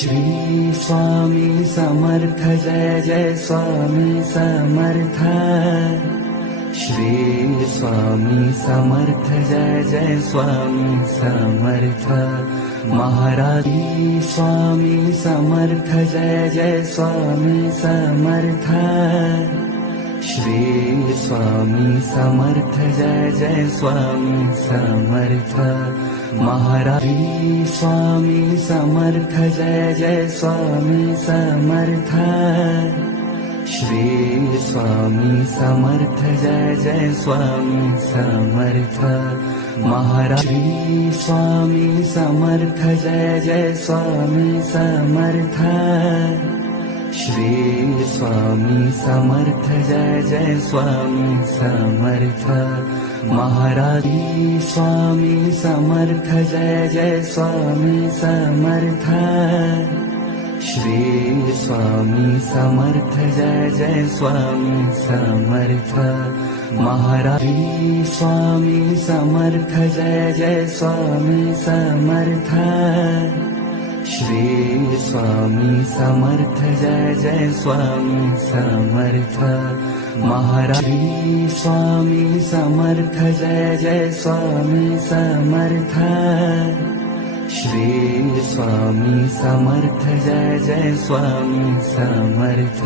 Shri Swami Samarth Jai Jai Swami Samarth. Shri Swami Samarth Jai Jai Swami Samarth. Maharaj Swami Samarth Jai Jai Swami Samarth. Shri Swami Samarth Jai Jai Swami Samarth. Maharaj Swami Samarth Jai Jai Swami Samarth. Shri Swami Samarth Jai Jai Swami Samarth. Maharaj Swami Samarth Jai Jai Swami Samarth. Shri Swami Samarth Jai Jai Swami Samarth. Maharaj Swami Samarth Jai Jai Swami Samarth. Shri Swami Samarth Jai Jai Swami Samarth. Maharaj Swami Samarth Jai Jai Swami Samarth. Shri Swami Samarth Jai Jai Swami Samarth. Maharaj Swami Samarth Jai Jai Swami Samarth. Shri Swami Samarth Jai Jai Swami Samarth.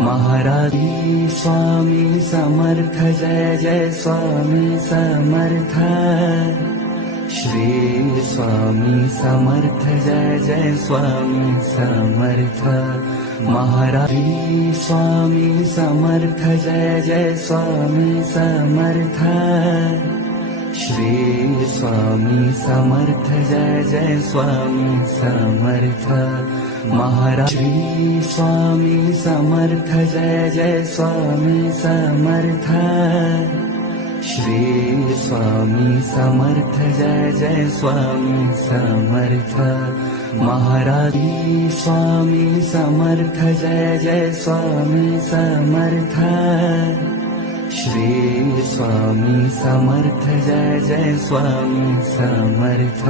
Maharaj Swami Samarth Jai Jai Swami Samarth. Shri Swami Samarth Jai Jai Swami Samarth. Maharaj Swami Samarth Jai Jai Swami Samarth. Shri Swami Samarth Jai Jai Swami Samarth. Maharaj Swami Samarth Jai Jai Swami Samarth. Shri Swami Samarth Jai Jai Swami Samarth. Maharaj Swami Samarth Jai Jai Swami Samarth. Shri Swami Samarth Jai Jai Swami Samarth.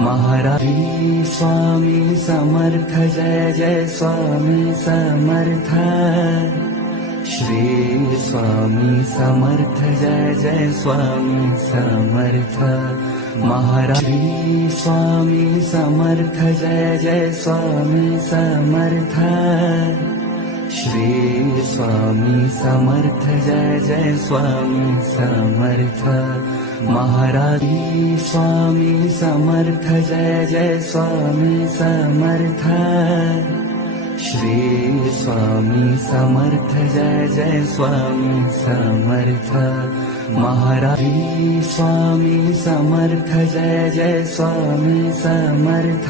Maharaj Swami Samarth Jai Jai Swami Samarth. Shri Swami Samarth Jai Jai Swami Samarth. Maharaj Swami Samarth Jai Jai Swami Samarth. Shri Swami Samarth Jai Jai Swami Samarth. Maharaj Swami Samarth Jai Jai Swami Samarth. Shri Swami Samarth Jai Jai Swami Samarth. Maharaj Swami Samarth Jai Jai Swami Samarth.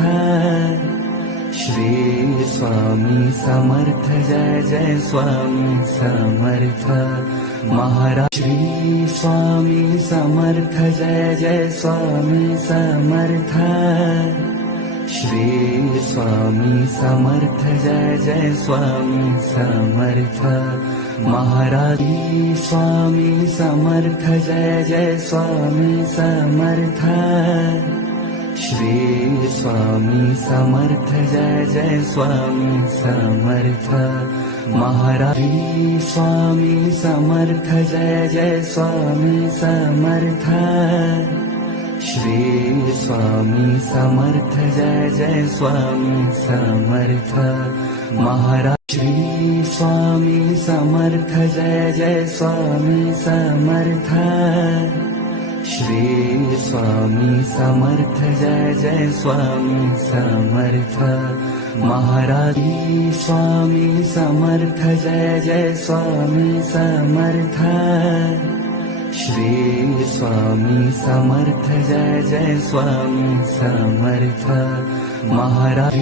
Shri Swami Samarth Jai Jai Swami Samarth. Maharaj Swami Samarth Jai Jai Swami Samarth. Shri Swami Samarth Jai Jai Swami Samarth. Maharaj Swami Samarth Jai Jai Swami Samarth. Shri Swami Samarth Jai Jai Swami Samarth. Maharaj Swami Samarth Jai Jai Swami Samarth. Shri Swami Samarth Jai Jai Swami Samarth. Maharaj Shri Swami Samarth Jai Jai Swami Samarth. Shri Swami Samarth Jai Jai Swami Samarth. Maharaj Swami Samarth Jai Jai Swami Samarth. Shri Swami Samarth Jai Jai Swami Samarth. Maharaj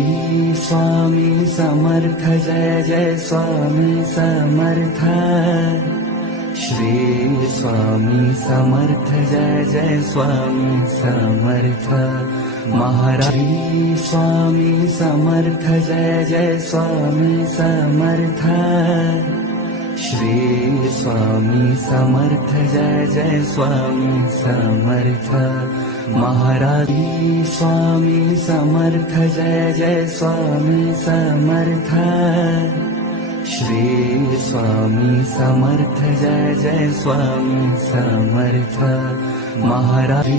Swami Samarth Jai Jai Swami Samarth. Shri Swami Samarth Jai Jai Swami Samarth. Maharaj Swami Samarth Jai Jai Swami Samarth. Shri Swami Samarth Jai Jai Swami Samarth. Maharaj Swami Samarth Jai Jai Swami Samarth Shri Swami Samarth Jai Jai Swami Samarth Maharaj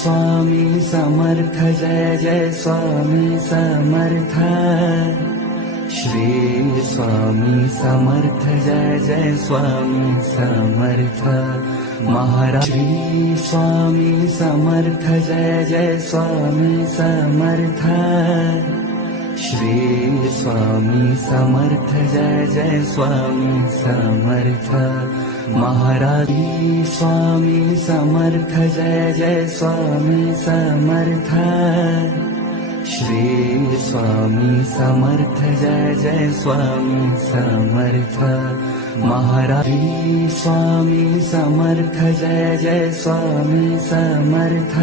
Swami Samarth Jai Jai Swami Samarth Shri Swami Samarth Jai Jai Swami Samarth Maharaj Swami Samarth Jai Jai Swami Samarth Shri Swami Samarth Jai Jai Swami Samarth Maharaj Swami Samarth Jai Jai Swami Samarth Shri Swami Samarth Jai Jai Swami Samarth Maharaj Swami Samarth Jai Jai Swami Samarth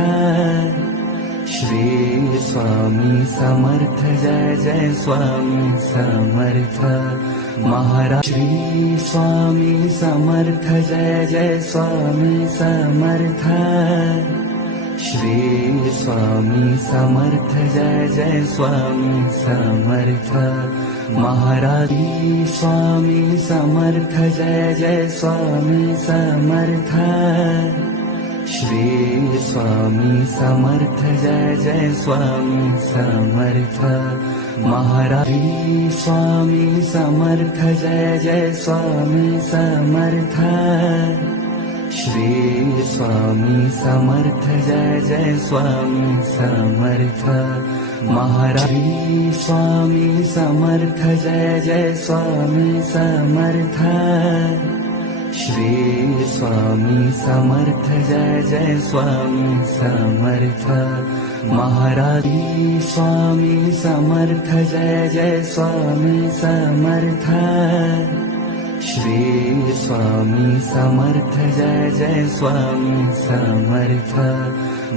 Shri Swami Samarth Jai Jai Swami Samarth Maharaj Swami Samarth Jai Jai Swami Samarth Shri Swami Samarth Jai Jai Swami Samarth Maharaj Swami Samarth Jai Jai Swami Samarth Shri Swami Samarth Jai Jai Swami Samarth Maharaj Swami Samarth Jai Jai Swami Samarth Shri Swami Samarth Jai Jai Swami Samarth Maharaj Swami Samarth Jai Jai Swami Samarth Shri Swami Samarth Jai Jai Swami Samarth Maharaj Swami Samarth Jai Jai Swami Samarth Shri Swami Samarth Jai Jai Swami Samarth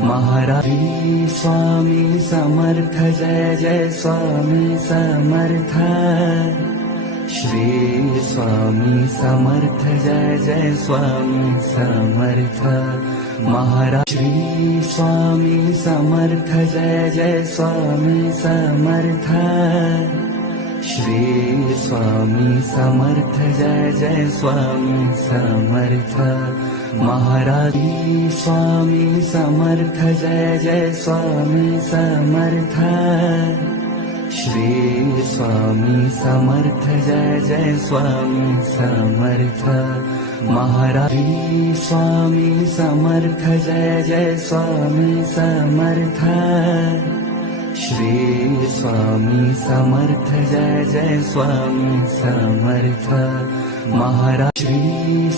Maharaj Swami Samarth Jai Jai Swami Samarth Shri Swami Samarth Jai Jai Swami Samarth Maharaj Swami Samarth Jai Jai Swami Samarth Shri Swami Samarth Jai Jai Swami Samarth Maharaj Swami Samarth Jai Jai Swami Samarth Shri Swami Samarth Jai Jai Swami Samarth Maharaj Swami Samarth Jai Jai Swami Samarth Shri Swami Samarth Jai Jai Swami Samarth Maharaj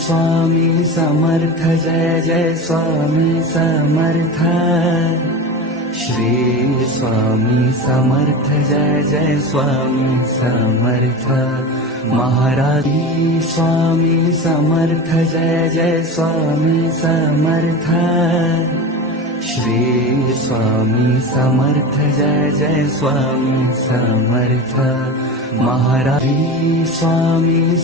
Swami Samarth Jai Jai Swami Samarth Shri Swami Samarth Jai Jai Swami Samarth Maharaj Swami Samarth Jai Jai Swami Samarth Shri Swami Samarth Jai Jai Swami Samarth Maharaj Swami